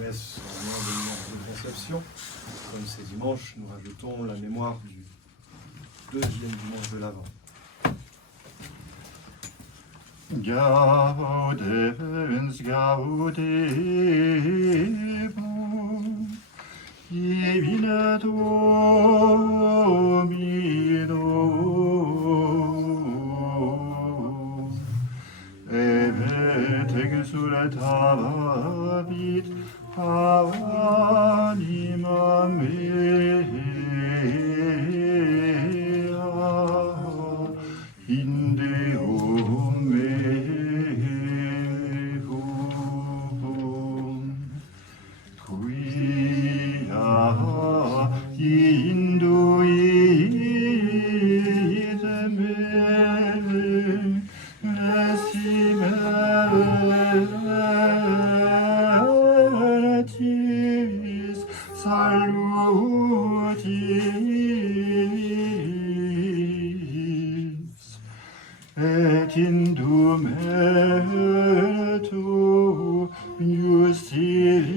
la messe en nom de l'Immaculée Conception. Comme ces dimanches, nous rajoutons la mémoire du deuxième dimanche de l'Avent. Gaudens gaudebum, divina Domino, evet exultavit anima mea in Deum meum, quia induit me similitiis salutis, et indumetur justitiae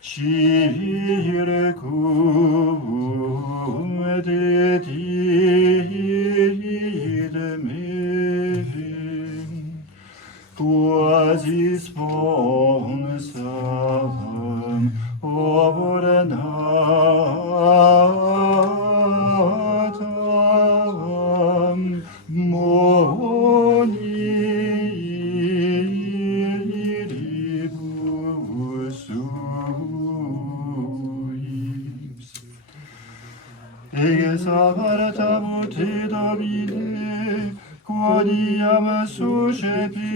circum dedidem quasi sponsam ornatam moniribus suis. Eges avartabut te Domine, quodiam suscepissime,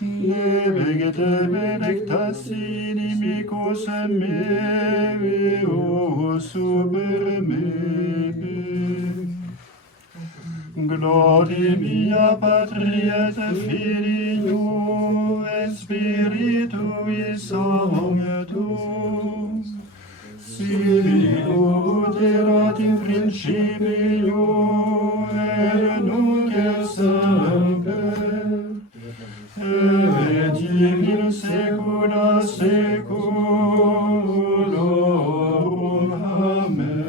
ne vegete benedictas inimicos meus super me. Gloria mia Patria et Filio et Spiritui Sancto, sicut erat in principio et nunc et semper, et in saecula saeculorum. Amen.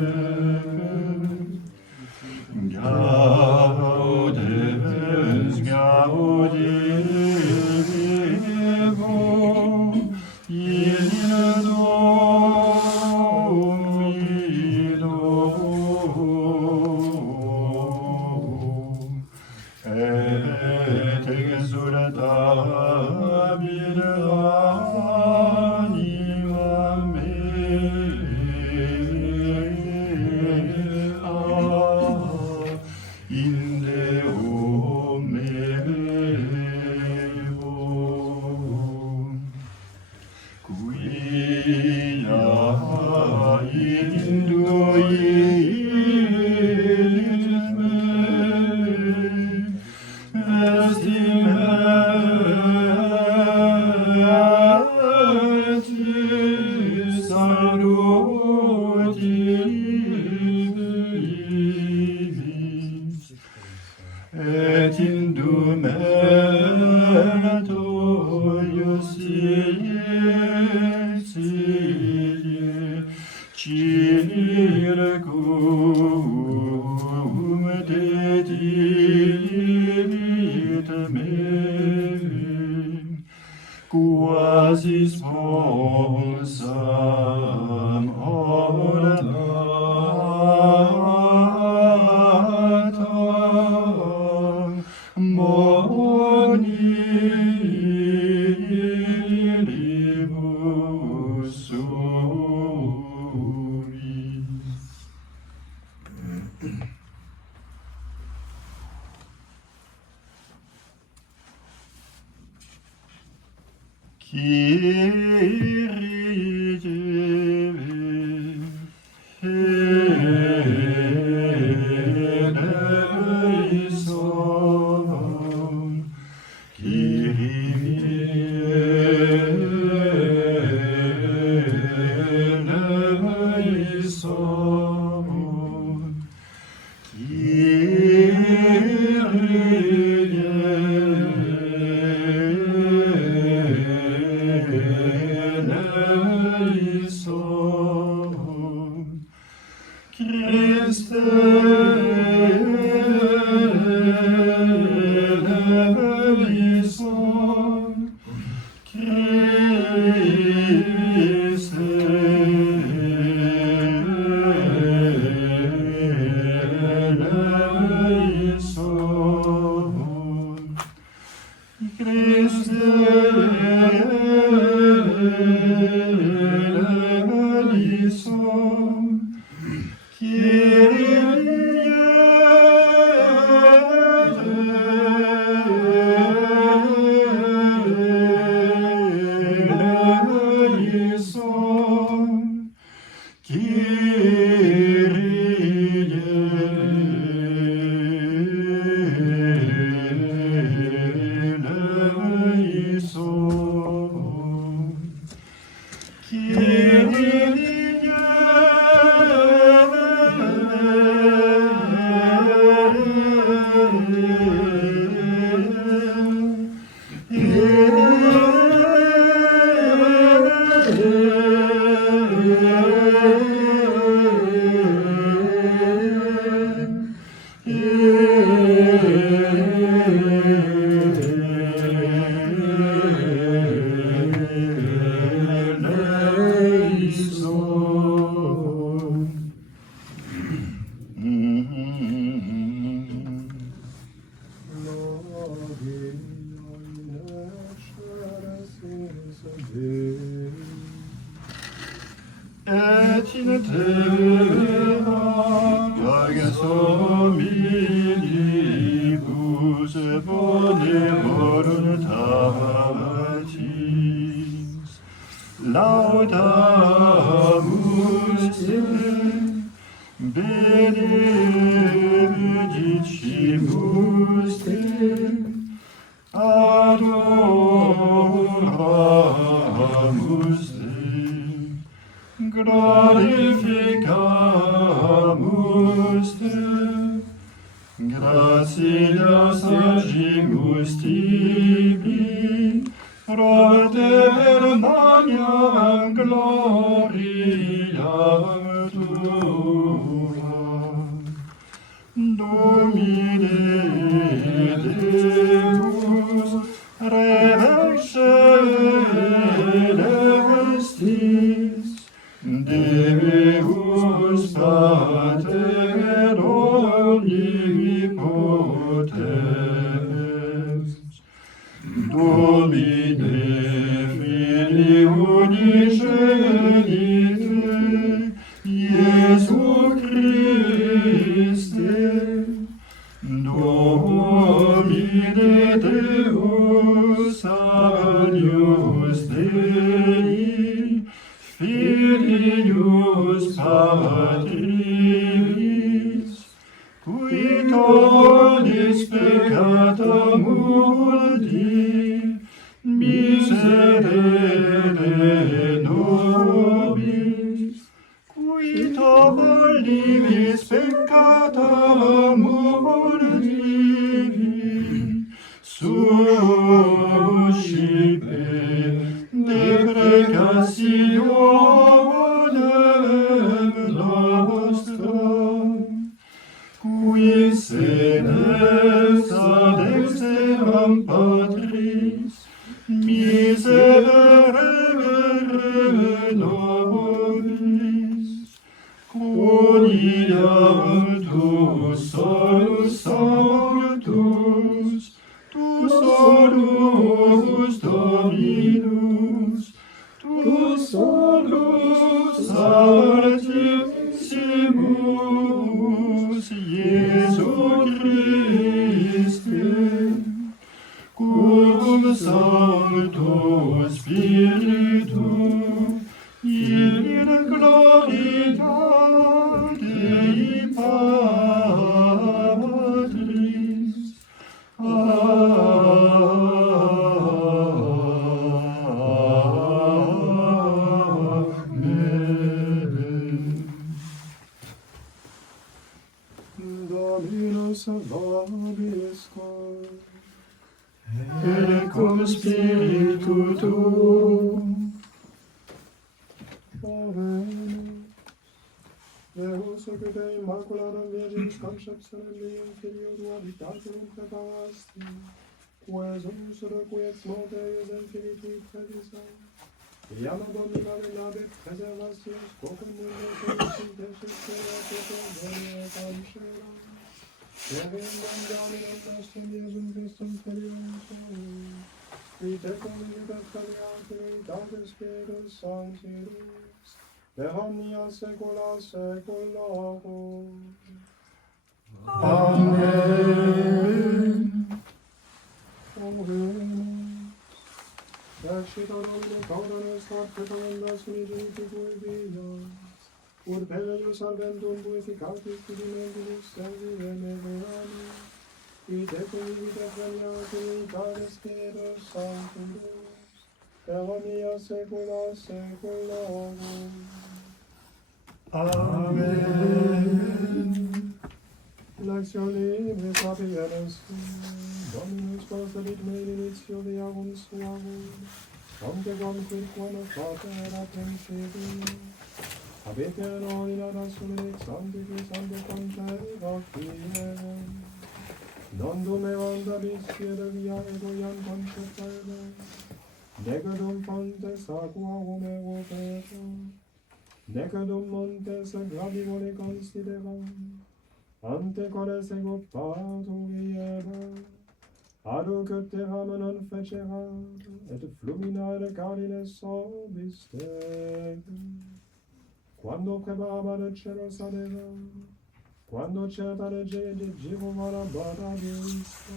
Gaudens gaudebum, in Domino, et exultabit anima mea in Deum meum, quia induit me similitiis salutis, et indumetur justitiae circum dedidem quasi sponsam ornatam moniribus suis. Kyrie eleison, Kyrie eleison, Kyrie Laudamus te, benedicimus te, adoramus te, glorificamus te, gratias agimus tibi, Roder magnam gloriam tuam. Domine Deus, Rex celestis, Deus Pater omnipotens, Domine Filii unigenite, Iesu Christe, Domine Deus Agnus Dei, Filius Patris, qui tollis peccata mundi, miserere nobis, qui tollis peccata mundi, suscipe deprecationem nostram, qui sedes ad exteram Patris, miserere nobis, quoniam tu solus sanctus, tu solus Dominus, tu solus Altissimus, Iesu Christe, cum Sancto Spiritu, in gloria Dei Patris. Amen. Dominus vobiscum. Et cum spiritu tuum. Amen. Deus que te Immaculada Virgins conceptionem Deum Filio tua habitationem preparasti, quaesum sedaque ex morte eius infinitui previsam, iam abominable nabe preservationis quocum mundo seducit desistera venia et ancela, Reverendam Dominum nostrum Iesum Christum Filium Tuum, qui tecum vivitat Creator Spiritus Sanctus, per omnia saecula saeculorum. Amen. Oremus. Exita Domine cauda nostra peccavendas misericorde vias, urbe eius salventum purificatis fidimentis servire verami, qui tecum vivitat Creator Spiritus Sanctus, per omnia saecula saeculorum. Amen. Lectio Libri Sapientis, Dominus posedit me in initio viarum suarum, onde quidquam facere principio, habete nomina Sulis Sanctis ante conceva fierem, non dumevanda bisciere via egoiam concepere, negadum fontes aquarum ego peto, negadum montes gradivole consideram, ante quales ego paturiera, aduc terram non fecerat, et fluminare cardines obiste. Quando preparava cielo sadeva, quando certa legge di giro varabada visto,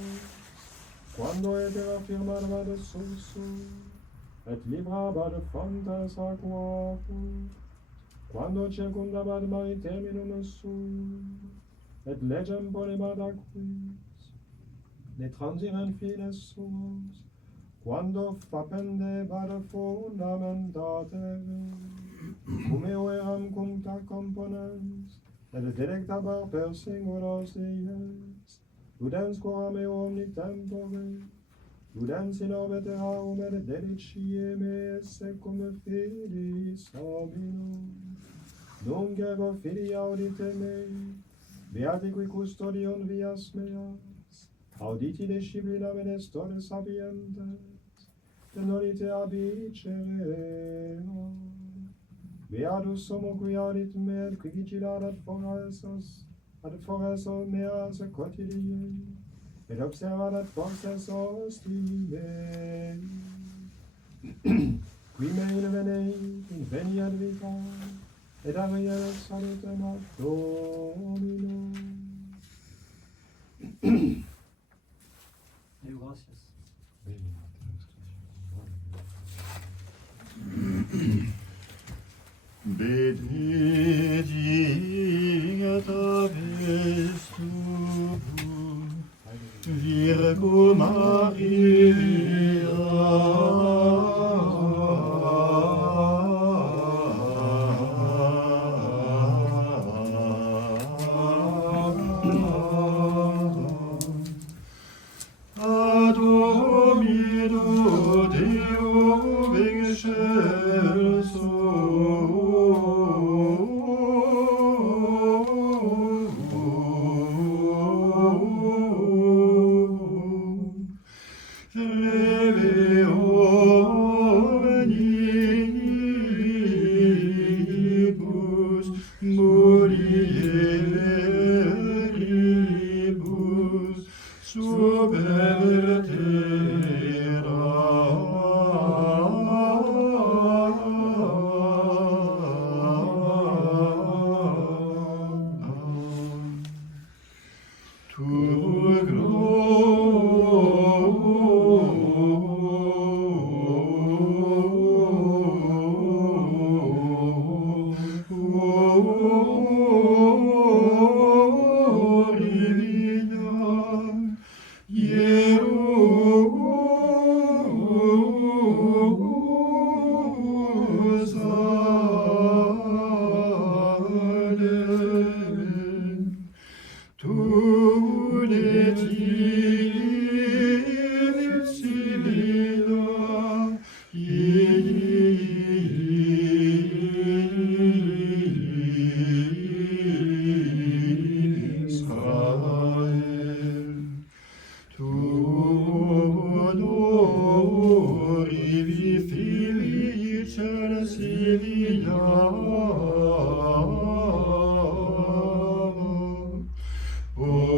quando etera firmava de susu, et librava de fontes aquarum, quando circundava de mari terminum sum, et legem ponebat aquis, ne transiren fides suos, quando fapendeva de fundamentate, cum eo eram cuncta componens, et delectabar per singulos dies, ludens quoram eo omni tempore, ludens in orbe terrarum et deliciem esse cum fidis hominum. Nunc ego fili audite me, beati qui custodion vias meas, auditi disciplina menestore sapientes, tenolite abicere. Beatus homo qui audit me, et qui vigilat ad foresos meas quotidie, et observat ad forces hostile. Qui me inveniat vita, et ariere salutem ad Dominum. Deo gratias. Benedicta Vestu, Virgo Ad hominem Deo excelso,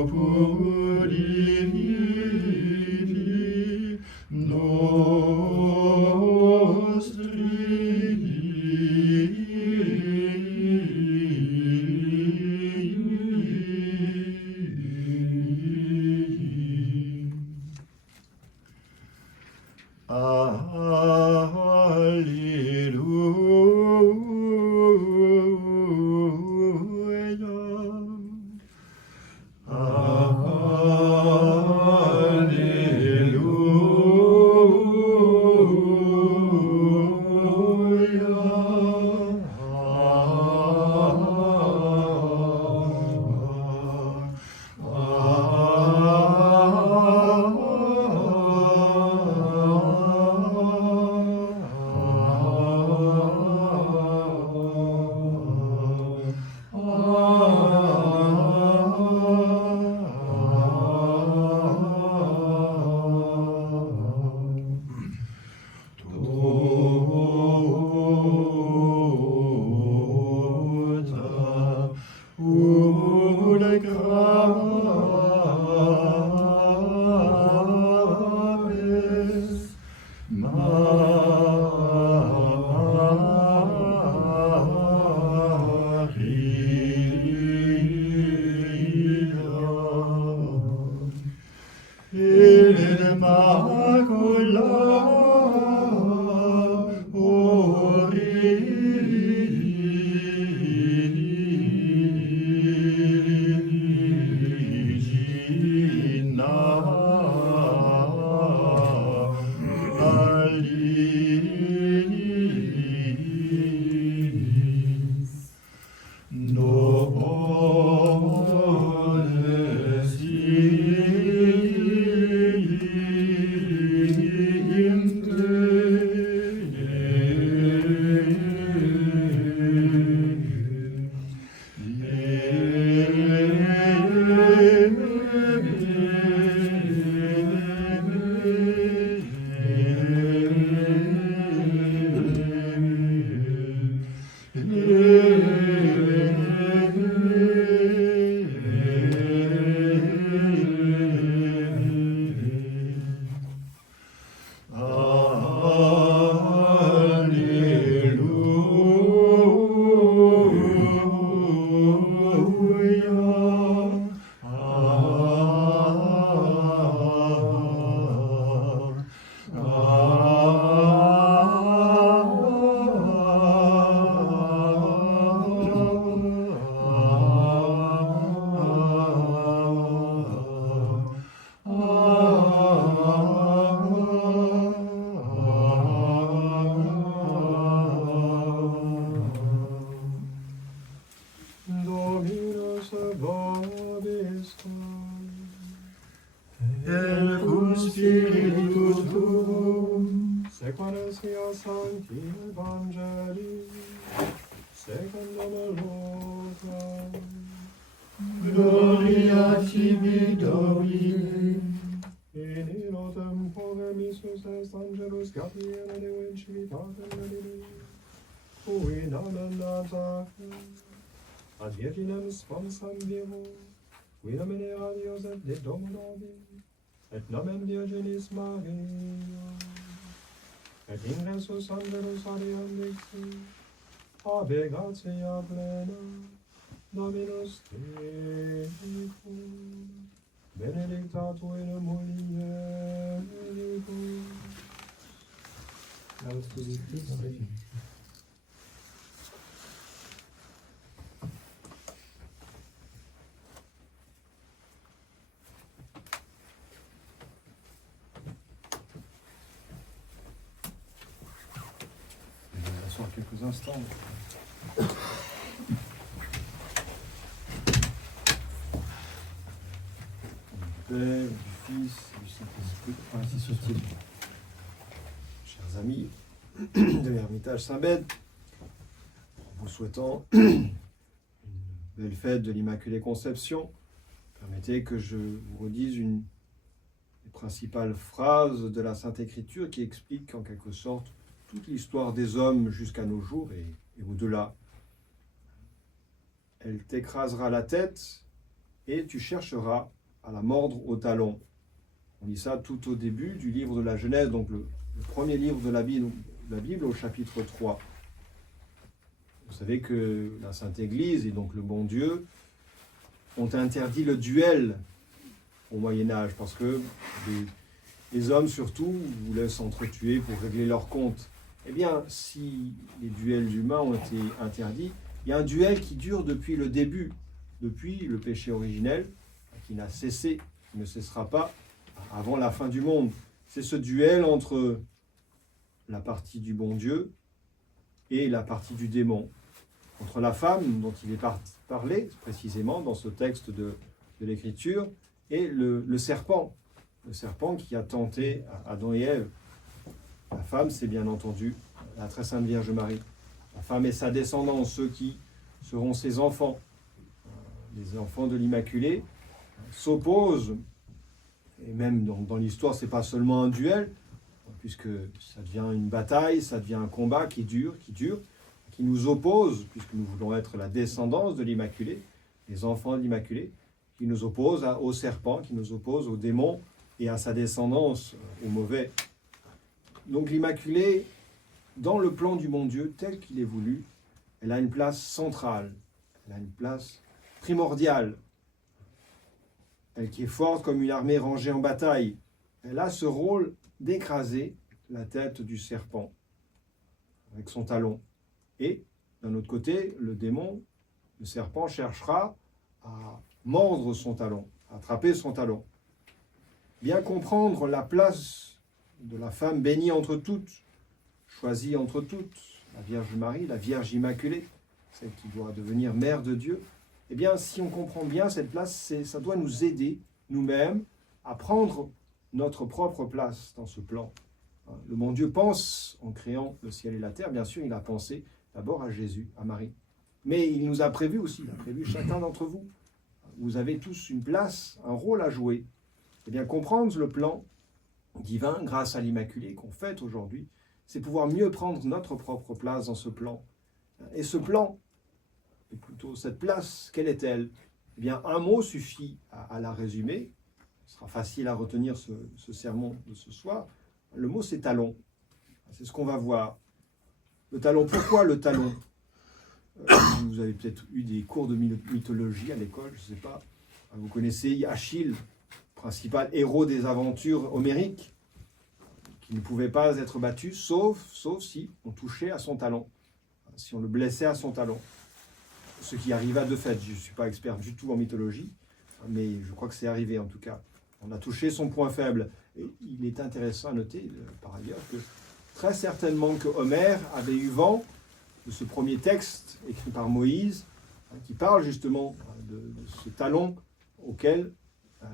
purifici nostri. Alleluia. Tota une graves Maria, in macula origina Dominus vobiscum. et cum spiritu tuum. Sequaris ea sancti Evangelii, secundum Lucas. Gloria tibi, Domine. In illo tempore missus est Angelus Gabriele Deo in civitatem Galilei, cui nomen Nazareth, ad virginem sponsam viro, qui nomen era Dios et de domo David, et nomen Virginis Maria, et ingressus Angelus adiam dixit, ave gratia plena, Dominus tecum, benedicta tu in mulieribus. Je vais m'asseoir quelques instants. Du Père, du Fils et du Saint-Esprit, ainsi soit-il. Chers amis de l'Ermitage Saint-Bède, en vous souhaitant une belle fête de l'Immaculée Conception, permettez que je vous redise une des principales phrases de la Sainte Écriture qui explique en quelque sorte toute l'histoire des hommes jusqu'à nos jours et au-delà. Elle t'écrasera la tête et tu chercheras à la mordre au talon. On lit ça tout au début du livre de la Genèse, donc le premier livre de la Bible au chapitre 3. Vous savez que la Sainte Église et donc le bon Dieu ont interdit le duel au Moyen-Âge parce que les hommes surtout voulaient s'entretuer pour régler leurs comptes. Eh bien, si les duels humains ont été interdits, il y a un duel qui dure depuis le début, depuis le péché originel, qui n'a cessé, qui ne cessera pas avant la fin du monde. C'est ce duel entre la partie du bon Dieu et la partie du démon. Entre la femme, dont il est parlé précisément dans ce texte de l'Écriture, et le serpent qui a tenté Adam et Ève. La femme, c'est bien entendu la très sainte Vierge Marie. La femme et sa descendance, ceux qui seront ses enfants, les enfants de l'Immaculée, s'opposent. Et même dans l'histoire, ce n'est pas seulement un duel, puisque ça devient une bataille, ça devient un combat qui dure, qui nous oppose, puisque nous voulons être la descendance de l'Immaculée, les enfants de l'Immaculée, qui nous oppose au serpent, qui nous oppose au démon et à sa descendance, au mauvais. Donc l'Immaculée, dans le plan du bon Dieu, tel qu'il est voulu, elle a une place centrale, elle a une place primordiale. Elle qui est forte comme une armée rangée en bataille, elle a ce rôle d'écraser la tête du serpent avec son talon. Et d'un autre côté, le démon, le serpent, cherchera à mordre son talon, à attraper son talon. Bien comprendre la place de la femme bénie entre toutes, choisie entre toutes, la Vierge Marie, la Vierge Immaculée, celle qui doit devenir mère de Dieu, eh bien, si on comprend bien cette place, ça doit nous aider, nous-mêmes, à prendre notre propre place dans ce plan. Le bon Dieu pense, en créant le ciel et la terre, bien sûr, il a pensé d'abord à Jésus, à Marie. Mais il nous a prévu aussi, il a prévu chacun d'entre vous. Vous avez tous une place, un rôle à jouer. Eh bien, comprendre le plan divin grâce à l'Immaculée qu'on fête aujourd'hui, c'est pouvoir mieux prendre notre propre place dans ce plan. Et ce plan, et plutôt cette place, quelle est-elle? Eh bien, un mot suffit à la résumer. Ce sera facile à retenir ce sermon de ce soir. Le mot, c'est talon. C'est ce qu'on va voir. Le talon, pourquoi le talon? Vous avez peut-être eu des cours de mythologie à l'école, je ne sais pas. Vous connaissez Achille, principal héros des aventures homériques, qui ne pouvait pas être battu, sauf si on touchait à son talon, si on le blessait à son talon. Ce qui arriva de fait. Je ne suis pas expert du tout en mythologie, mais je crois que c'est arrivé en tout cas. On a touché son point faible. Et il est intéressant à noter, par ailleurs, que très certainement que Homère avait eu vent de ce premier texte écrit par Moïse, qui parle justement de ce talon auquel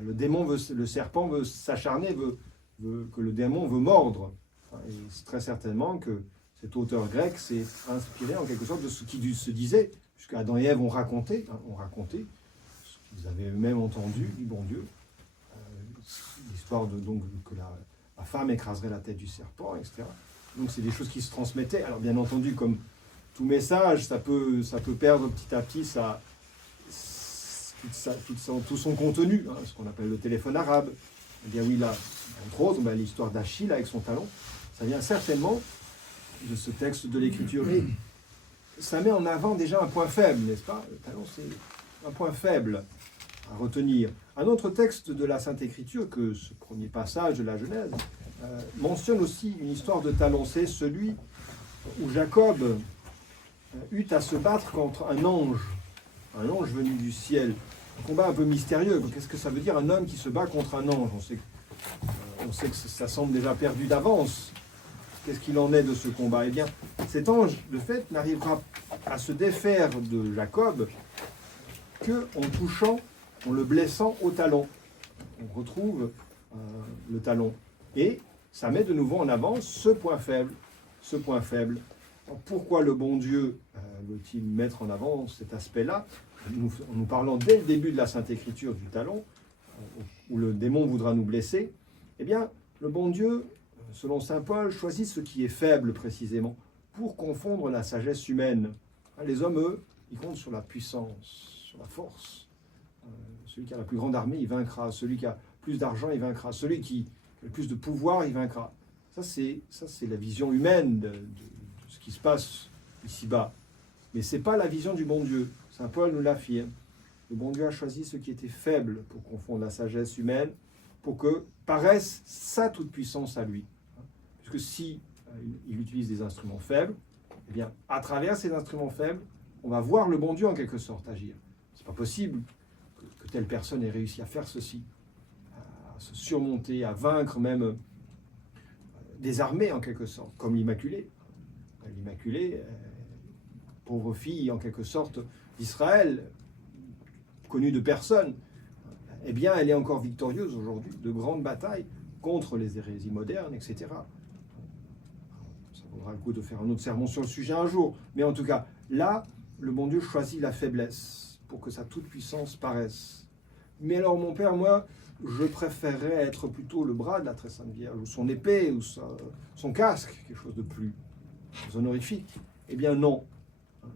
le serpent veut s'acharner, que le démon veut mordre. Et c'est très certainement que cet auteur grec s'est inspiré en quelque sorte de ce qui se disait, puisque Adam et Ève ont raconté ce qu'ils avaient eux-mêmes entendu du bon Dieu, l'histoire donc que la femme écraserait la tête du serpent, etc. Donc c'est des choses qui se transmettaient. Alors bien entendu, comme tout message, ça peut perdre petit à petit tout son contenu, ce qu'on appelle le téléphone arabe. Eh bien oui, là, entre autres, l'histoire d'Achille avec son talon, ça vient certainement de ce texte de l'Écriture. Et ça met en avant déjà un point faible, n'est-ce pas? Le talon, c'est un point faible à retenir. Un autre texte de la Sainte Écriture, que ce premier passage de la Genèse, mentionne aussi une histoire de talon. C'est celui où Jacob eut à se battre contre un ange venu du ciel. Un combat un peu mystérieux. Qu'est-ce que ça veut dire, un homme qui se bat contre un ange? On sait que ça semble déjà perdu d'avance. Qu'est-ce qu'il en est de ce combat? Eh bien, cet ange, de fait, n'arrivera à se défaire de Jacob qu'en le blessant au talon. On retrouve le talon. Et ça met de nouveau en avant ce point faible. Alors, pourquoi le bon Dieu veut-il mettre en avant cet aspect-là, en nous parlant dès le début de la Sainte Écriture du talon, où le démon voudra nous blesser? Eh bien, le bon Dieu, selon saint Paul, choisit ce qui est faible précisément pour confondre la sagesse humaine. Les hommes, eux, ils comptent sur la puissance, sur la force, Celui qui a la plus grande armée, il vaincra. Celui qui a plus d'argent, il vaincra. Celui qui a le plus de pouvoir, il vaincra. Ça, c'est la vision humaine de ce qui se passe ici-bas. Mais ce n'est pas la vision du bon Dieu. Saint Paul nous l'affirme. Le bon Dieu a choisi ceux qui étaient faibles pour confondre la sagesse humaine, pour que paraisse sa toute-puissance à lui. Puisque si il utilise des instruments faibles, eh bien, à travers ces instruments faibles, on va voir le bon Dieu en quelque sorte agir. Ce n'est pas possible que telle personne ait réussi à faire ceci, à se surmonter, à vaincre même des armées en quelque sorte, comme l'Immaculée. L'Immaculée, pauvre fille en quelque sorte d'Israël, connue de personne, eh bien elle est encore victorieuse aujourd'hui de grandes batailles contre les hérésies modernes, etc. Ça vaudra le coup de faire un autre sermon sur le sujet un jour. Mais en tout cas, là, le bon Dieu choisit la faiblesse pour que sa toute-puissance paraisse. Mais alors mon père, moi, je préférerais être plutôt le bras de la très sainte Vierge, ou son épée, ou son casque, quelque chose de plus honorifique. Eh bien non,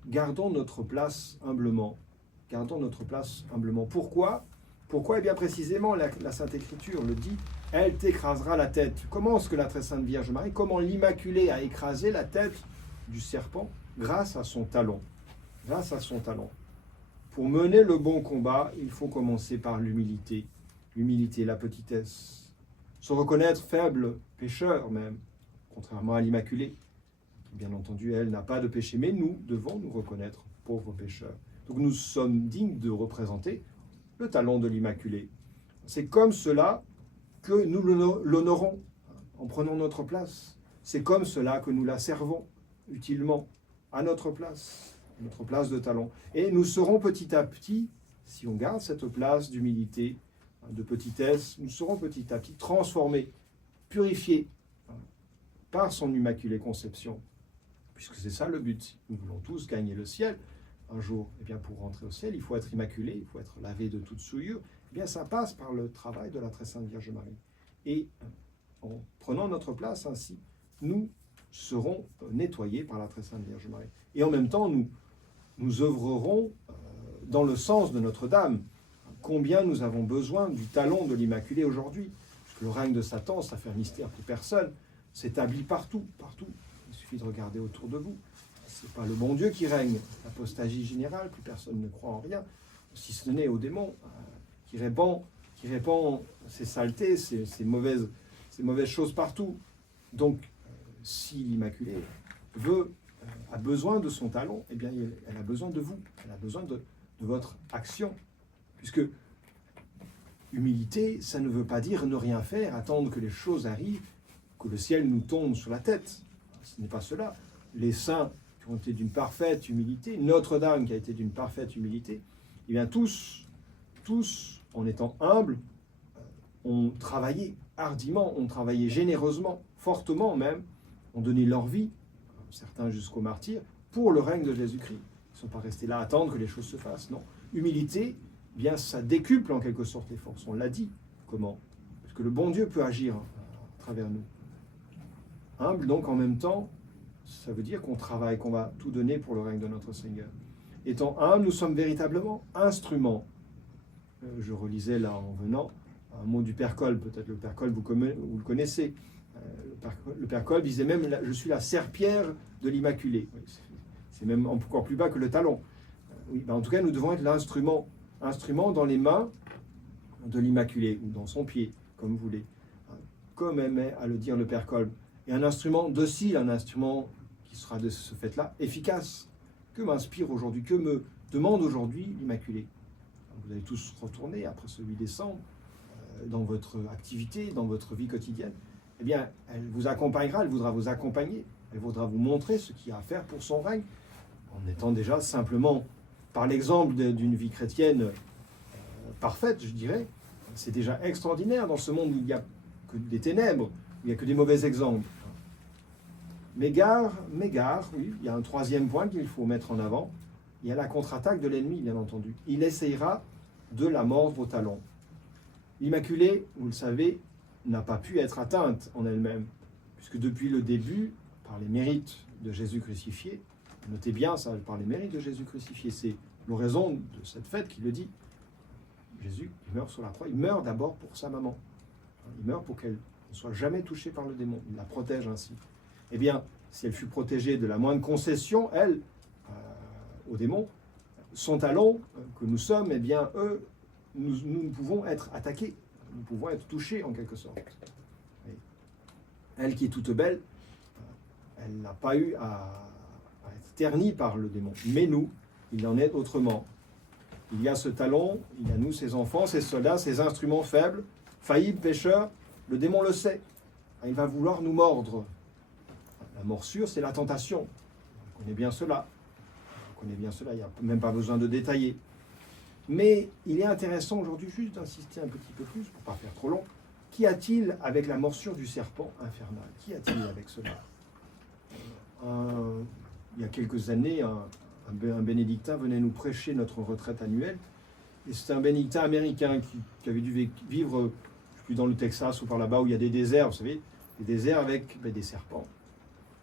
gardons notre place humblement. Gardons notre place humblement. Pourquoi ? Pourquoi ? Eh bien précisément, la Sainte Écriture le dit, elle t'écrasera la tête. Comment est-ce que la très sainte Vierge Marie, comment l'Immaculée a écrasé la tête du serpent ? Grâce à son talon. Grâce à son talon. Pour mener le bon combat, il faut commencer par l'humilité. L'humilité, la petitesse. Se reconnaître faible, pécheur même, contrairement à l'Immaculée. Bien entendu, elle n'a pas de péché, mais nous devons nous reconnaître pauvres pécheurs. Donc nous sommes dignes de représenter le talon de l'Immaculée. C'est comme cela que nous l'honorons en prenant notre place. C'est comme cela que nous la servons utilement à notre place de talon. Et nous serons petit à petit, si on garde cette place d'humilité, de petitesse, nous serons petit à petit transformés, purifiés par son Immaculée Conception. Puisque c'est ça le but. Nous voulons tous gagner le ciel un jour. Eh bien, pour rentrer au ciel, il faut être immaculé, il faut être lavé de toute souillure. Eh bien, ça passe par le travail de la très sainte Vierge Marie. Et en prenant notre place ainsi, nous serons nettoyés par la très sainte Vierge Marie. Et en même temps, nous œuvrerons dans le sens de Notre-Dame. Combien nous avons besoin du talon de l'Immaculée aujourd'hui. Parce que le règne de Satan, ça fait un mystère pour personne, s'établit partout, partout. Il suffit de regarder autour de vous. Ce n'est pas le bon Dieu qui règne. L'apostasie générale, plus personne ne croit en rien, si ce n'est au démon, qui répand ses saletés, ses mauvaises choses partout. Donc, si l'Immaculée a besoin de son talon, eh bien, elle a besoin de vous. Elle a besoin de votre action. Puisque humilité, ça ne veut pas dire ne rien faire, attendre que les choses arrivent, que le ciel nous tombe sur la tête. Ce n'est pas cela. Les saints qui ont été d'une parfaite humilité, Notre-Dame qui a été d'une parfaite humilité, eh bien tous, en étant humbles, ont travaillé hardiment, ont travaillé généreusement, fortement même, ont donné leur vie, certains jusqu'au martyr, pour le règne de Jésus-Christ. Ils ne sont pas restés là à attendre que les choses se fassent, non. Humilité, eh bien ça décuple en quelque sorte les forces. On l'a dit. Comment ? Parce que le bon Dieu peut agir à travers nous. Humble donc en même temps, ça veut dire qu'on travaille, qu'on va tout donner pour le règne de notre Seigneur. Étant humble, nous sommes véritablement instruments. Je relisais là en venant un mot du Père Kolb, peut-être le Père Kolb, vous le connaissez. Le Père Kolb disait même « Je suis la serpillère de l'Immaculée ». C'est même encore plus bas que le talon. Oui, ben en tout cas, nous devons être l'instrument dans les mains de l'Immaculée, ou dans son pied, comme vous voulez. Comme aimait à le dire le Père Kolb. Et un instrument docile, un instrument qui sera de ce fait-là efficace. Que m'inspire aujourd'hui, que me demande aujourd'hui l'Immaculée ? Vous allez tous retourner après ce 8 décembre dans votre activité, dans votre vie quotidienne. Eh bien, elle vous accompagnera, elle voudra vous accompagner, elle voudra vous montrer ce qu'il y a à faire pour son règne, en étant déjà simplement, par l'exemple d'une vie chrétienne parfaite, je dirais. C'est déjà extraordinaire dans ce monde où il n'y a que des ténèbres, où il n'y a que des mauvais exemples. Mais gare, oui, il y a un troisième point qu'il faut mettre en avant. Il y a la contre-attaque de l'ennemi, bien entendu. Il essayera de la mordre au talon. L'Immaculée, vous le savez, n'a pas pu être atteinte en elle-même, puisque depuis le début, par les mérites de Jésus crucifié, notez bien ça, par les mérites de Jésus crucifié, c'est l'oraison de cette fête qui le dit. Jésus, il meurt sur la croix. Il meurt d'abord pour sa maman. Il meurt pour qu'elle ne soit jamais touchée par le démon. Il la protège ainsi. Eh bien, si elle fut protégée de la moindre concession, elle, au démon, son talon que nous sommes, eh bien, eux, nous pouvons être attaqués. Nous pouvons être touchés en quelque sorte. Et elle qui est toute belle, elle n'a pas eu à être ternie par le démon. Mais nous, il en est autrement. Il y a ce talon, il y a nous, ses enfants, ses soldats, ses instruments faibles, faillibles, pécheurs. Le démon le sait. Il va vouloir nous mordre. La morsure, c'est la tentation. On connaît bien cela. On connaît bien cela, il n'y a même pas besoin de détailler. Mais il est intéressant aujourd'hui juste d'insister un petit peu plus, pour ne pas faire trop long. Qu'y a-t-il avec la morsure du serpent infernal? Qu'y a-t-il avec cela? Il y a quelques années, un bénédictin venait nous prêcher notre retraite annuelle. Et c'était un bénédictin américain qui avait dû vivre, je ne sais plus, dans le Texas ou par là-bas où il y a des déserts, vous savez, des déserts avec des serpents.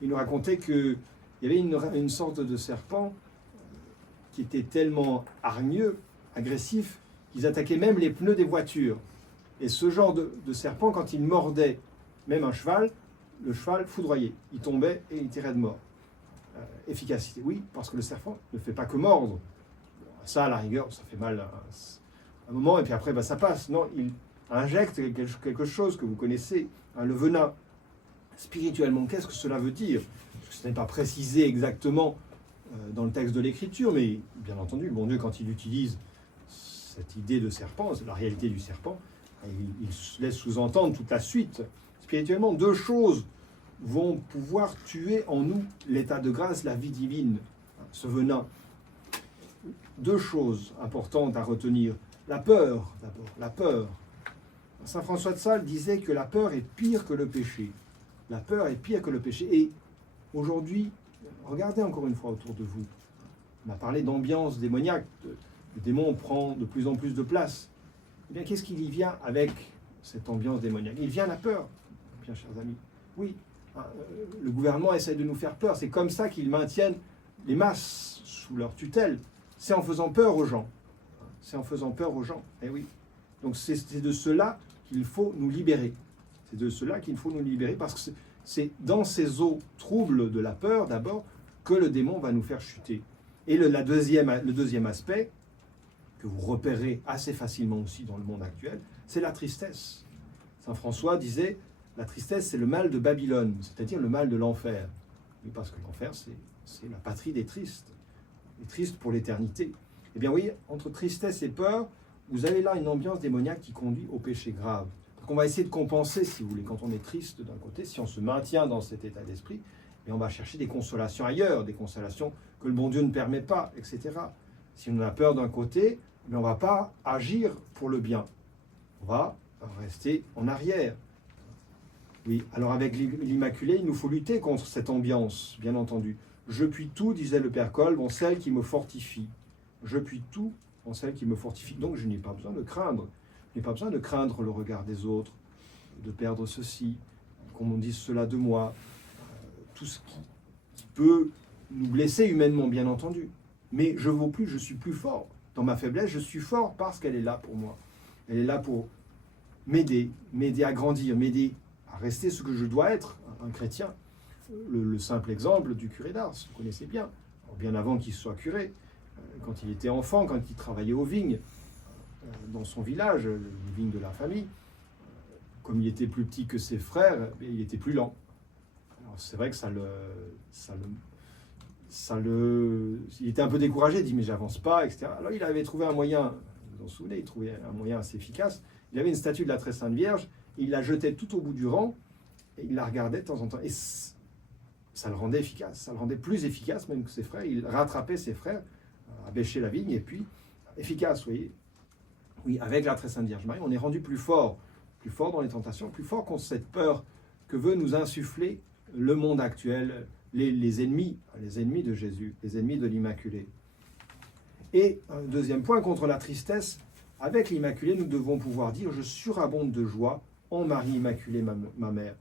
Il nous racontait qu'il y avait une sorte de serpent qui était tellement hargneux, agressif, qu'ils attaquaient même les pneus des voitures. Et ce genre de serpent, quand il mordait même un cheval, le cheval foudroyait. Il tombait et il tirait de mort. Efficacité, oui, parce que le serpent ne fait pas que mordre. Ça, à la rigueur, ça fait mal un moment, et puis après, ça passe. Non, il injecte quelque chose que vous connaissez, le venin. Spirituellement, qu'est-ce que cela veut dire? Ce n'est pas précisé exactement dans le texte de l'Écriture, mais bien entendu, le bon Dieu, quand il utilise cette idée de serpent, la réalité du serpent, il laisse sous-entendre toute la suite. Spirituellement, deux choses vont pouvoir tuer en nous l'état de grâce, la vie divine, ce venin. Deux choses importantes à retenir. La peur, d'abord, la peur. Saint François de Sales disait que la peur est pire que le péché. La peur est pire que le péché. Et aujourd'hui, regardez encore une fois autour de vous. On a parlé d'ambiance démoniaque. Le démon prend de plus en plus de place. Eh bien, qu'est-ce qu'il y vient avec cette ambiance démoniaque? Il vient la peur, bien chers amis. Oui, le gouvernement essaie de nous faire peur. C'est comme ça qu'ils maintiennent les masses sous leur tutelle. C'est en faisant peur aux gens. C'est en faisant peur aux gens. Eh oui. Donc c'est de cela qu'il faut nous libérer. C'est de cela qu'il faut nous libérer, parce que c'est dans ces eaux troubles de la peur, d'abord, que le démon va nous faire chuter. Et le deuxième aspect, que vous repérez assez facilement aussi dans le monde actuel, c'est la tristesse. Saint François disait, la tristesse, c'est le mal de Babylone, c'est-à-dire le mal de l'enfer. Oui, parce que l'enfer, c'est la patrie des tristes. Les tristes pour l'éternité. Eh bien oui, entre tristesse et peur, vous avez là une ambiance démoniaque qui conduit au péché grave. Donc on va essayer de compenser, si vous voulez, quand on est triste d'un côté, si on se maintient dans cet état d'esprit, et on va chercher des consolations ailleurs, des consolations que le bon Dieu ne permet pas, etc. Si on a peur d'un côté, mais on ne va pas agir pour le bien. On va rester en arrière. Oui, alors avec l'Immaculée, il nous faut lutter contre cette ambiance, bien entendu. Je puis tout, disait le Père Kolb, en celle qui me fortifie. Je puis tout en celle qui me fortifie. Donc je n'ai pas besoin de craindre. Je n'ai pas besoin de craindre le regard des autres, de perdre ceci, qu'on dise cela de moi. Tout ce qui peut nous blesser humainement, bien entendu. Mais je vaux plus, je suis plus fort. Dans ma faiblesse, je suis fort parce qu'elle est là pour moi. Elle est là pour m'aider à grandir, m'aider à rester ce que je dois être, un chrétien. Le simple exemple du curé d'Ars, vous connaissez bien. Alors, bien avant qu'il soit curé, quand il était enfant, quand il travaillait aux vignes, dans son village, les vignes de la famille, comme il était plus petit que ses frères, il était plus lent. Alors c'est vrai que il était un peu découragé, il dit mais j'avance pas, etc. Alors il avait trouvé un moyen, vous vous en souvenez, il trouvait un moyen assez efficace. Il avait une statue de la Très Sainte Vierge, il la jetait tout au bout du rang, et il la regardait de temps en temps. Et ça le rendait efficace, ça le rendait plus efficace même que ses frères. Il rattrapait ses frères à bêcher la vigne, et puis efficace, vous voyez. Oui, avec la Très Sainte Vierge Marie, on est rendu plus fort dans les tentations, plus fort contre cette peur que veut nous insuffler le monde actuel, les ennemis de Jésus, les ennemis de l'Immaculée. Et un deuxième point, contre la tristesse, avec l'Immaculée, nous devons pouvoir dire « Je surabonde de joie en Marie Immaculée, ma mère ».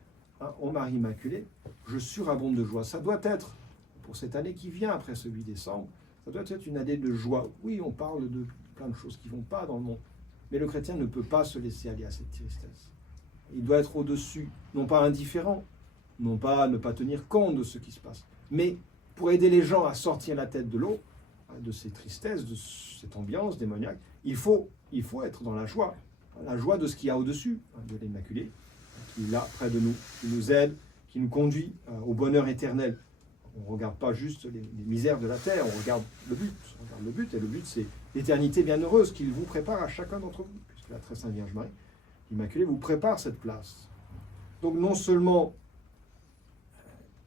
En Marie Immaculée, je surabonde de joie. Ça doit être, pour cette année qui vient après ce 8 décembre, ça doit être une année de joie. Oui, on parle de plein de choses qui ne vont pas dans le monde, Mais le chrétien ne peut pas se laisser aller à cette tristesse. Il doit être au-dessus, non pas indifférent, non pas ne pas tenir compte de ce qui se passe, mais pour aider les gens à sortir la tête de l'eau, de ces tristesses, de cette ambiance démoniaque, il faut être dans la joie de ce qu'il y a au-dessus, de l'Immaculée, qui est là près de nous, qui nous aide, qui nous conduit au bonheur éternel. On ne regarde pas juste les misères de la terre, on regarde le but. Et le but, c'est l'éternité bienheureuse qu'il vous prépare à chacun d'entre vous, puisque la très sainte Vierge Marie, l'Immaculée, vous prépare cette place. Donc non seulement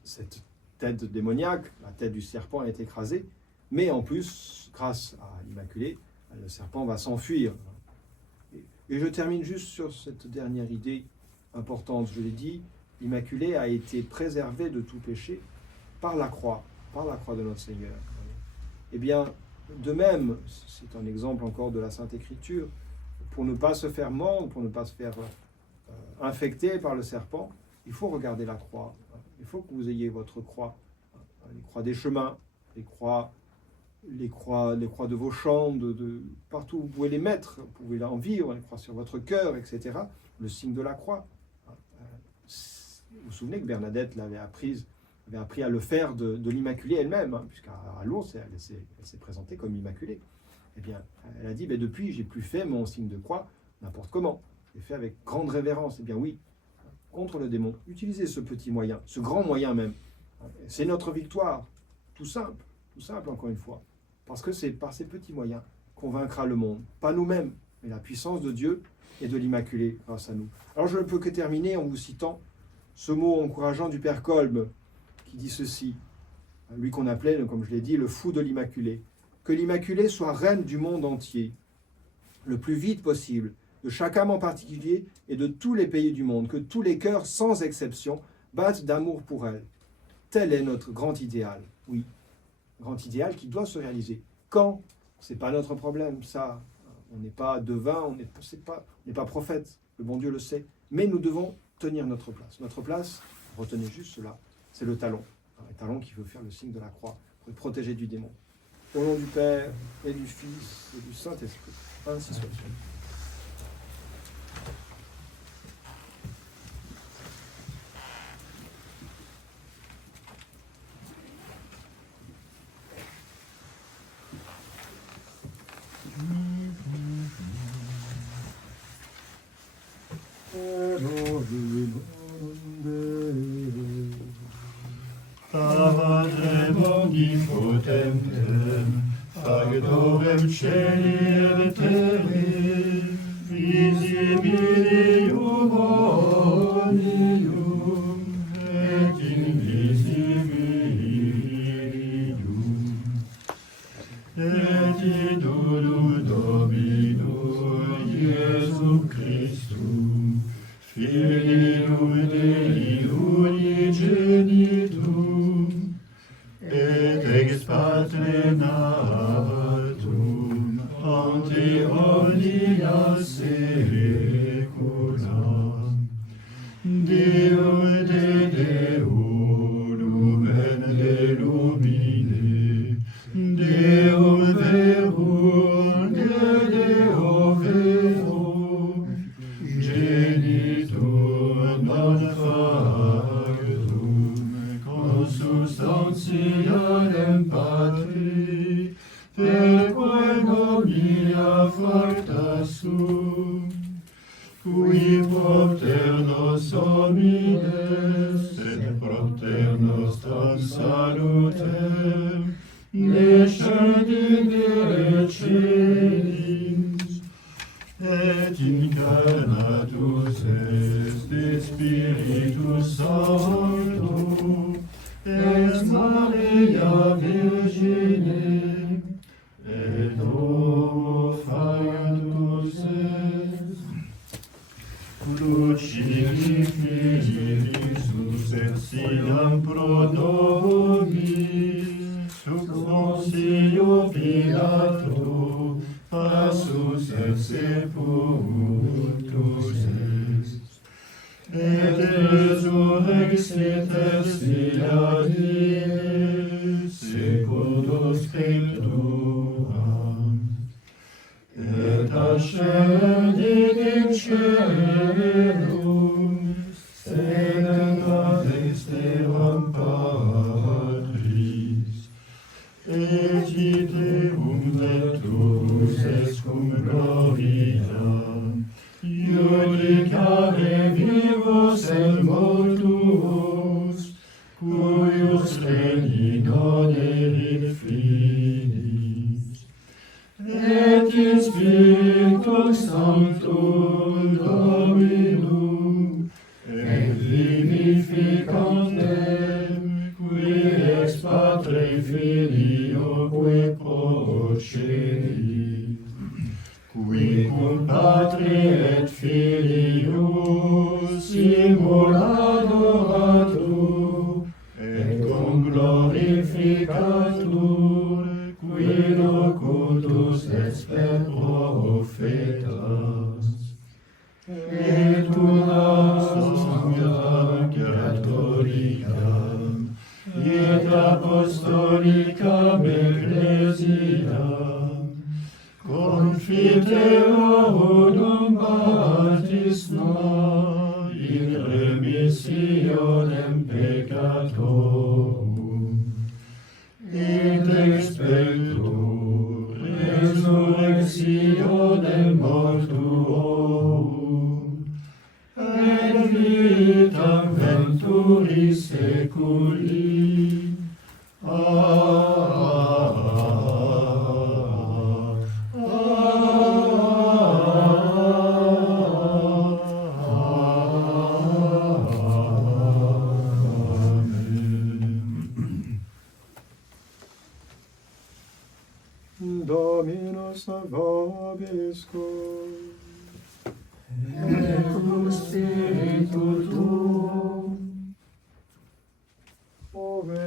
cette tête démoniaque, la tête du serpent est écrasée, mais en plus, grâce à l'Immaculée, le serpent va s'enfuir. Et je termine juste sur cette dernière idée importante. Je l'ai dit, l'Immaculée a été préservée de tout péché par la croix de notre Seigneur. Eh bien, de même, c'est un exemple encore de la Sainte Écriture, pour ne pas se faire mordre, pour ne pas se faire infecter par le serpent, il faut regarder la croix. Il faut que vous ayez votre croix, les croix des chemins, les croix de vos champs, de partout où vous pouvez les mettre, vous pouvez en vivre, les croix sur votre cœur, etc. Le signe de la croix. Vous vous souvenez que Bernadette avait appris à le faire de l'Immaculée elle-même, puisqu'à Lourdes, elle s'est présentée comme Immaculée. Eh bien, elle a dit, depuis, j'ai plus fait mon signe de croix n'importe comment. Je l'ai fait avec grande révérence. Eh bien oui, contre le démon, utilisez ce petit moyen, ce grand moyen même. C'est notre victoire, tout simple encore une fois. Parce que c'est par ces petits moyens qu'on vaincra le monde. Pas nous-mêmes, mais la puissance de Dieu et de l'Immaculée grâce à nous. Alors je ne peux que terminer en vous citant ce mot encourageant du Père Kolb, qui dit ceci, lui qu'on appelait, comme je l'ai dit, le fou de l'Immaculée. Que l'Immaculée soit reine du monde entier, le plus vite possible, de chaque âme en particulier et de tous les pays du monde, que tous les cœurs, sans exception, battent d'amour pour elle. Tel est notre grand idéal, oui, grand idéal qui doit se réaliser. Quand? Ce n'est pas notre problème, ça. On n'est pas devin, on n'est pas prophète, le bon Dieu le sait. Mais nous devons tenir notre place. Notre place, retenez juste cela, c'est le talon. Un talon qui veut faire le signe de la croix, pour être protégé du démon. Au nom du Père, et du Fils, et du Saint-Esprit. Ainsi soit-il. Padrem omnipotentem, factorem celi et terrae, visibilium omnium et invisibilium, et idolum Domino Iesum Christum, Filium Dei unigenitum, et ex patre natum, ante omnia saecula, Deum de Deo, lumen de lumine, Deum verum de Deo vero, genitum non factum, consubstantialem Patri, per quem omnia facta sum, qui propter nos homines, et propter nostram salutem, descendere celis, et incarnatus est de Spiritus Sancto, et Maria Virgine, et Homo Factus est, crucifiximus et sinam pro nobis, sub Pontio Pilato, passus et sepultus est, et resurrexit tertia die, secundum scripturam, et ascendit cielum, sed ad exterum Patris, et Deum lectus est cum gloria, judicare vivos et mortuos, cuius regni non erit finis, et in Spiritu Sanctum Dominum, et vivificantem, qui ex Patre Filioque procerit, qui cum Patre et Filius simul adoratur, et cum glorificatur, qui locutus est per profetas, et una sancta catholicam, et apostolicam ecclesiam, confiteor unum baptisma in remissionem peccatorum, et expecto resurrectionem mortuorum, et vitam venturis seculi. Dominus vobiscum. Et cum spiritu tuum. Ove.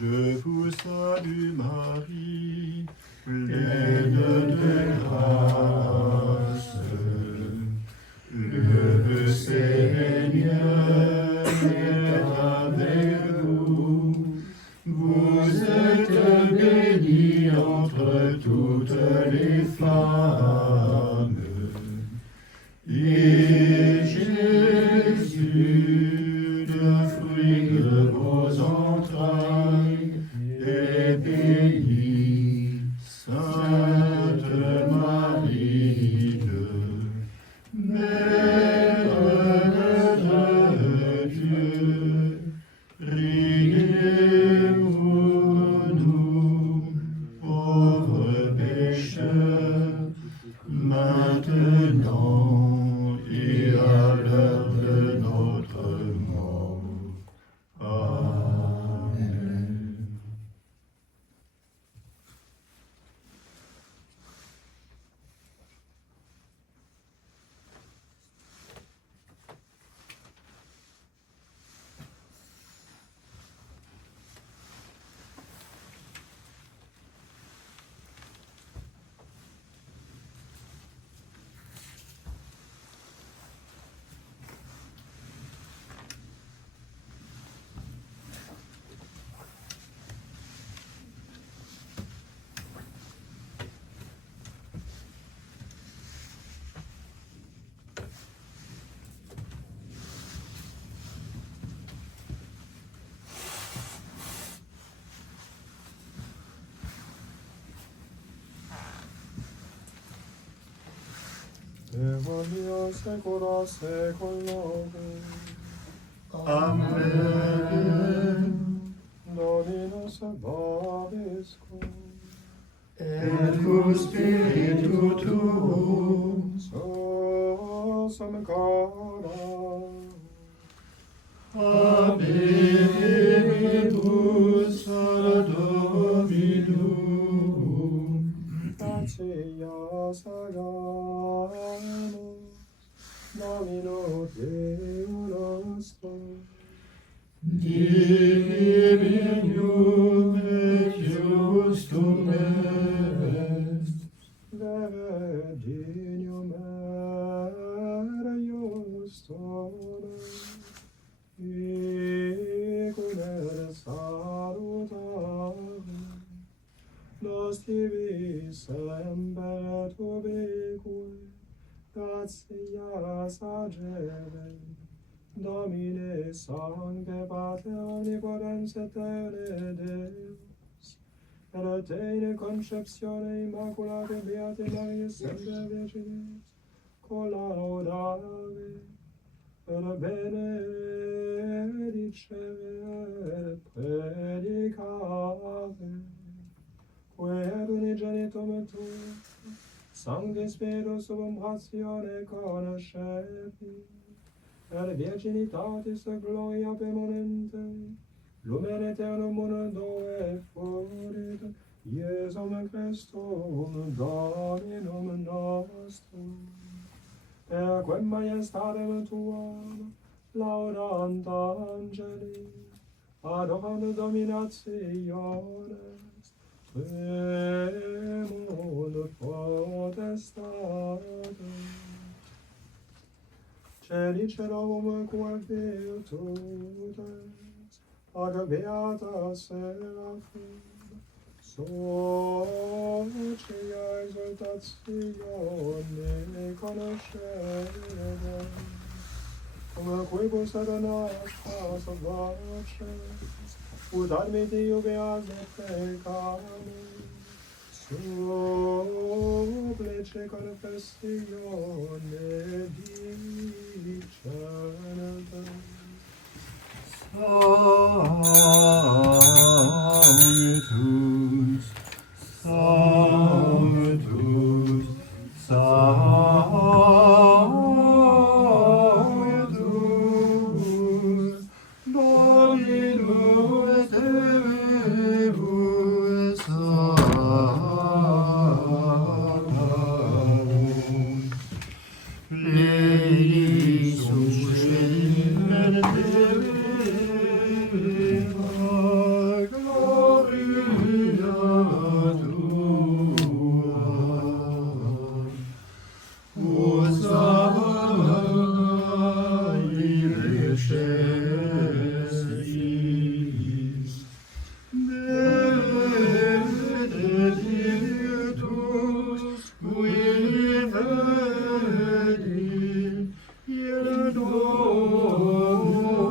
Je vous salue Marie, pleine de grâce. via saecula saeculorum. Amen. Dominus vobiscum. Et cum spiritu tuum. Sosum cora. Habemus ad Dominum. Gratias agamus, Domino Deum nostrum, Divinium et justum est. Virginium et justum est, cum et salutarum, nos tibi semper ubique, gratias agere, Domine Sancte Pater Omnipotens Eterne Deus, et te in conceptione immaculate beate Maria semper Virginis, collaudave, et benedicere et predicave, quod unigenitum tuum, Sancte Spiritus subrumbratione conoscepi, et virginitatis gloria permanente, lumen aeternum mundo effudit, Iesum Christum Dominum nostrum, per quem majestatem tuam, laudant angeli, adorant dominationes, tremunt potestatem, Celi celum quae virtutes, ad beata seraphim, socia exultatione conoscere, cum quibus adonas pas voces, ut admiti ubias et peccamus, supplice confessione dicente. Sanctus, Sanctus, Sanctus, Dominus Deus Sanctarum, pleni suscipen et gloria tua. Hosanna in excelsis, benedictus qui venit in nomine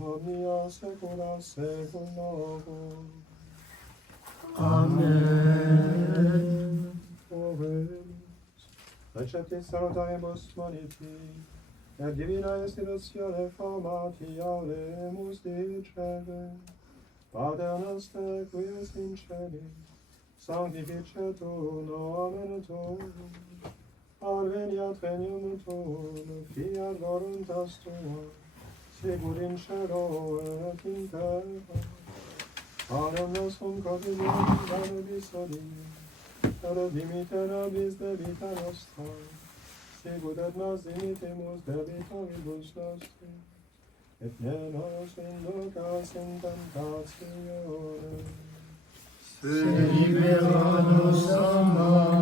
Omnia saecula saeculorum. Amen. Oremus. Accepti salutaremus moniti, et divina institutione formati auremus dicere, Pater noster, qui es in celis, sanctificetur nomen tuum, adveniat regnum tuum, fiat voluntas tua, sicut in cielo et in terra. Panem nostrum quotidianum da nobis hodie, et dimite nobis debita nostra, sicut et nos dimittimus debitoribus nostris, et ne nos inducas in tentationem, Se libera nos a malo.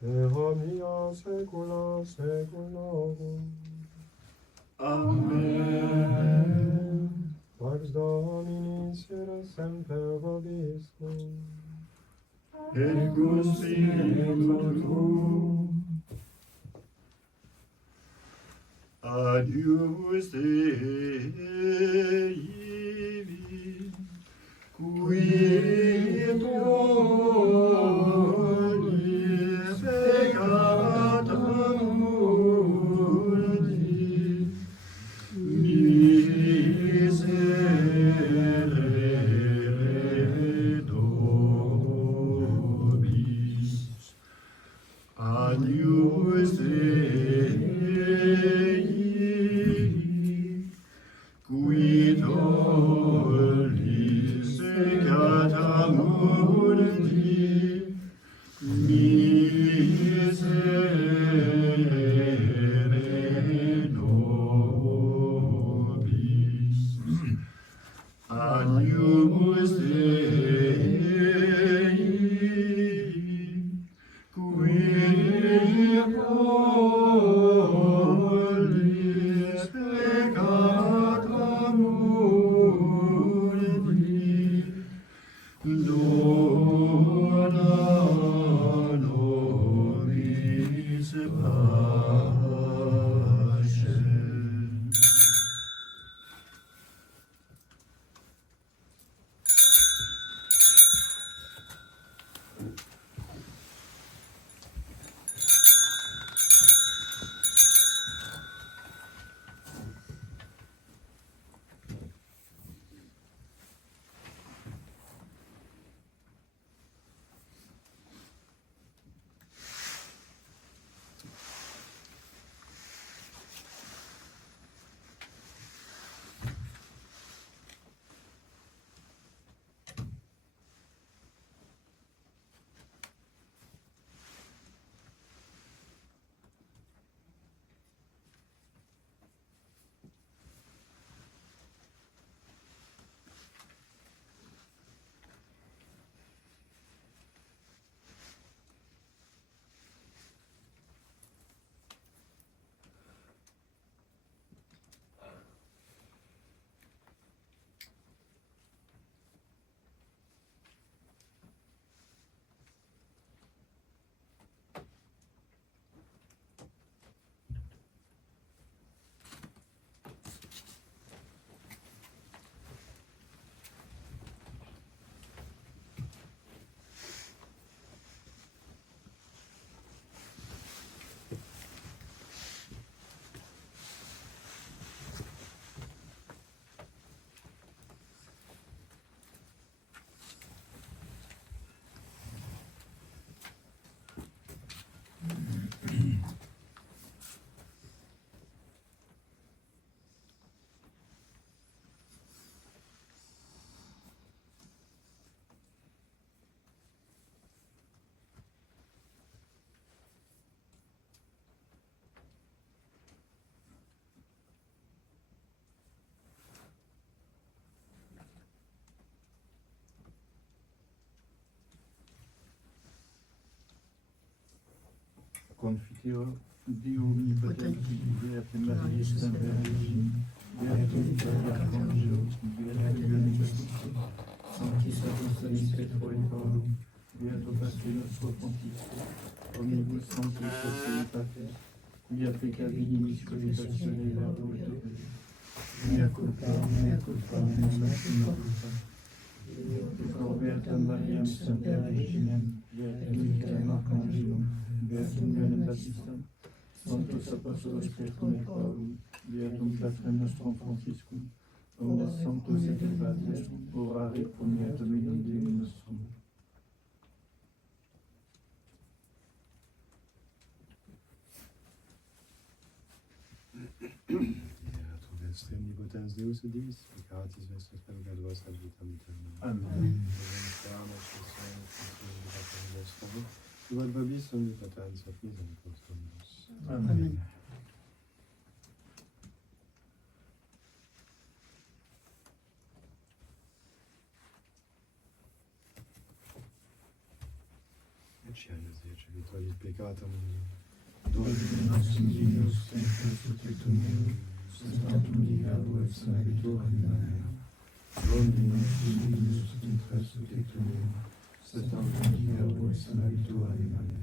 per omnia saecula saeculorum. Amen. Pax Domini siere semper vobiscum. Et cum spiritu tuum. Adius Dei, qui tollis peccata mundi, miserere nobis. Adius Dei, qui tollis peccata mundi, miserere nobis. Adius Dei, qui tollis peccata mundi, dona nobis pacem. Confiteor Dio omnipotens, Beate Maria, Sainte Virgine, Beatum Peccator Angelos, Beate Benedictum, Sanctis Apostolus Petro et Paulo, Beato Pater nostro Pontifice, omnibus sanctis facilitate, quia peccabilis purificatione verbum et opere, mea culpa, mea culpa, Beata Mariam Semper Reginem, Beate Michael Archangelum, Beatum Ioannem Baptistam, Sanctus Apostolos Petrum et Paulum, Beatum Patrem Nostrum Franciscum, omnes sanctos et patres, orare pro mea Dominum Deum nostrum. Extremi potens Deus et Divis, peccatis vestris peccados ad vitam aeternam. Amen. Quod vobis omnipotens omnipotens dominus. Amen. Et sciendes et civitoris peccatum. Dominus Deus semper substitutum meum, Santatum Diabo et Sanctior Animae. Dominus Deus semper substitutum meum, Santatum Diabo et Sanctior Animae.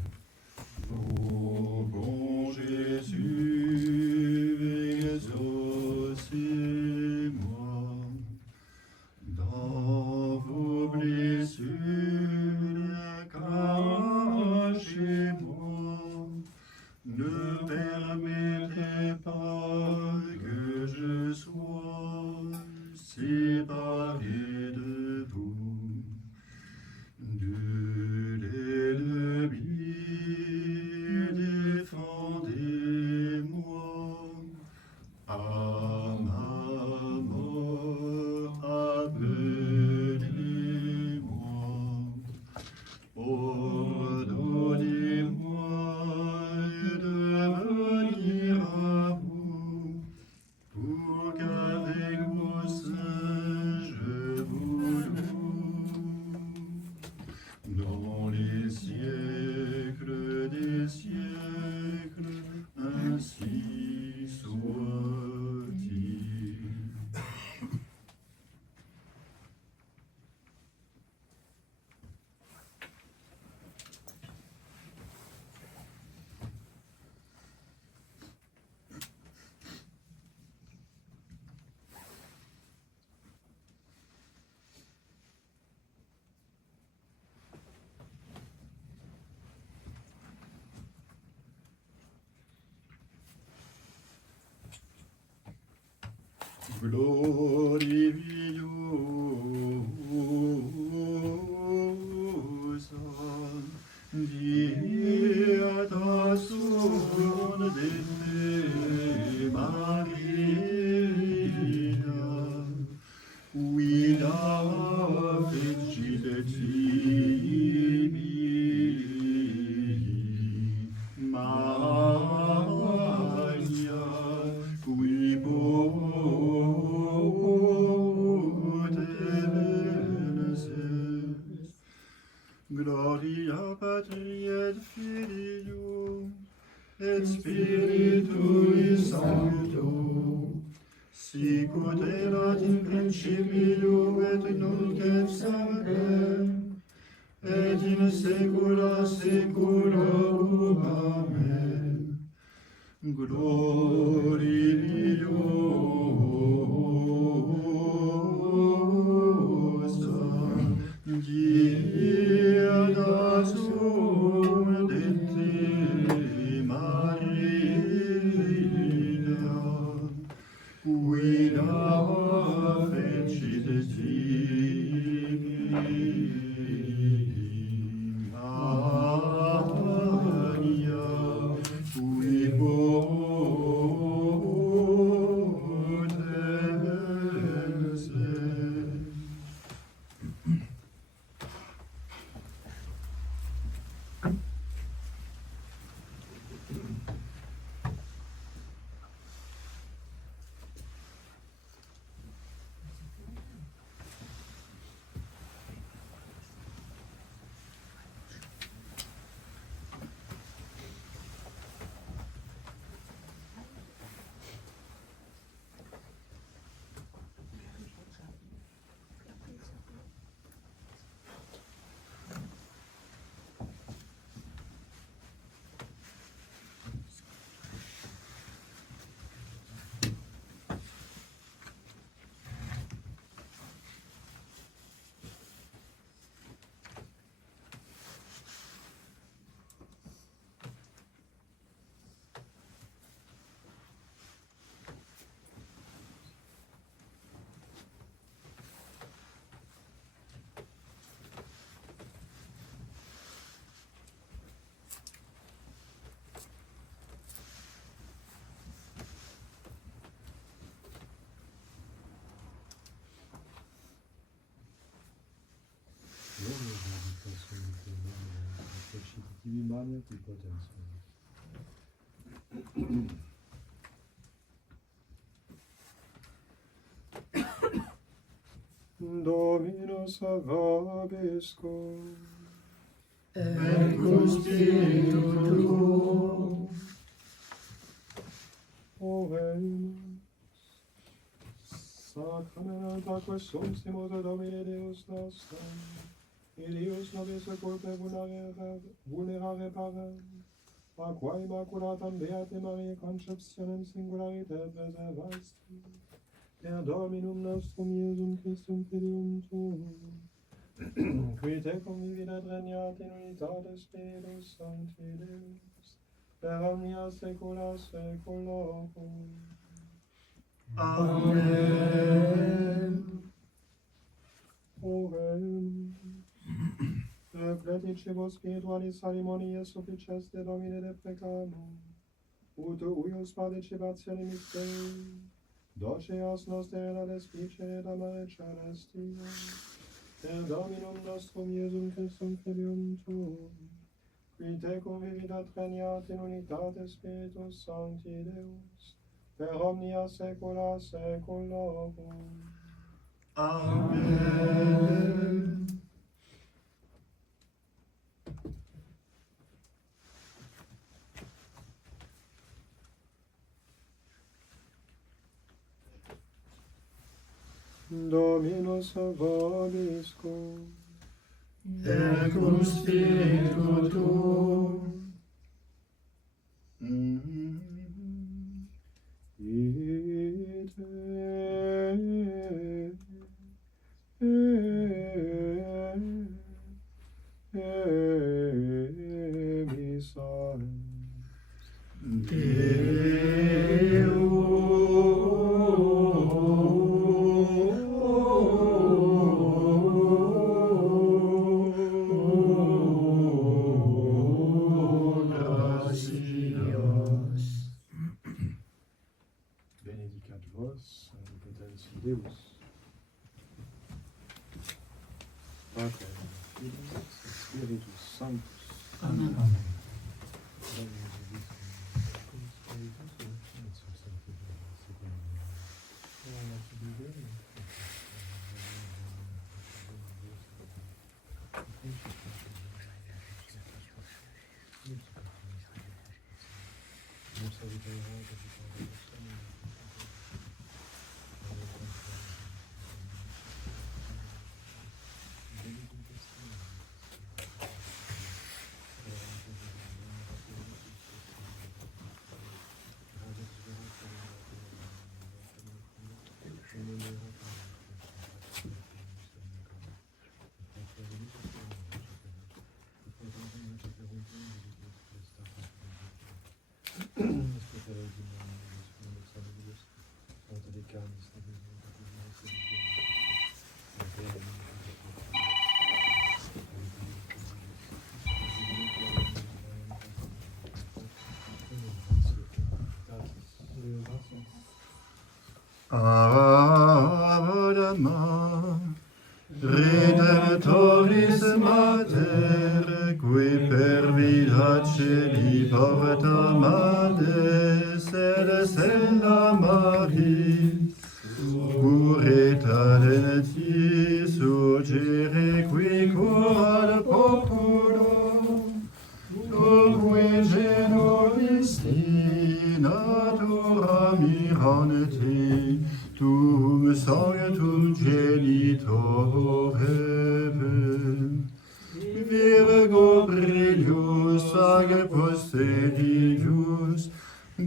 Ô bon Jésus, exaucez-moi. Dans vos blessures, cachez-moi. Ne permettez pas que je sois séparé de vous. De l'ennemi, défendez-moi. À ma mort, appelez-moi. Ordonnez-moi de venir à vous, pour qu'avec vos saints je vous loue. Dans les siècles des siècles, ainsi soit-il. Gloriosa Diatasum Dei Maria, quida fecit tibi, Maria, qui Gloria Patri et Filio et Spiritui Sancto, sic ut erat in principio et nunc et semper, et in saecula saeculorum. Amen. Gloriosa Diatasum Dei Maria, quida fecit tibi, Maria, qui mania qui potens. Dominus vobiscum. Et cum spiritu tuo. Oremus. Sacramental quae sumpsimus ad Domine Deus nostrum, Deus nobis culpe vulnerare parem, a quae immaculatam Beate Mariae conceptionem singularite preservasti, per Dominum nostrum Iesum Christum Filium Tuum, qui te convivit et regnat in unitate Spiritus Sancti Deus, per omnia saecula saeculorum. Amen. Orem. Refleticibus spiritualis salimoniae sufficieste Domine de precamo, ut uius participatione misteri, doceas nostera despice et amare celestia, per Dominum nostrum Iesum Christum Filium Tuum, qui te convivit et regnat in unitate Spiritus Sancti Deus, per omnia saecula saeculorum. Amen. Dominus vobiscum. Et cum spiritu tuo. Benedicat vos, omnipotens Deus, Pater, Filius, et Spiritus Sanctus. Amen. Avadama, Redemptoris Mater, qui per vita celi porta mane, sed sella Maris, cureta leneti surgere qui cura populo, qui genovisti natura mirante, tum sanctum genitore Virgo brillius age possedius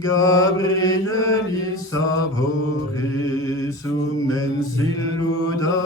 Gabrielis saboris mens illuda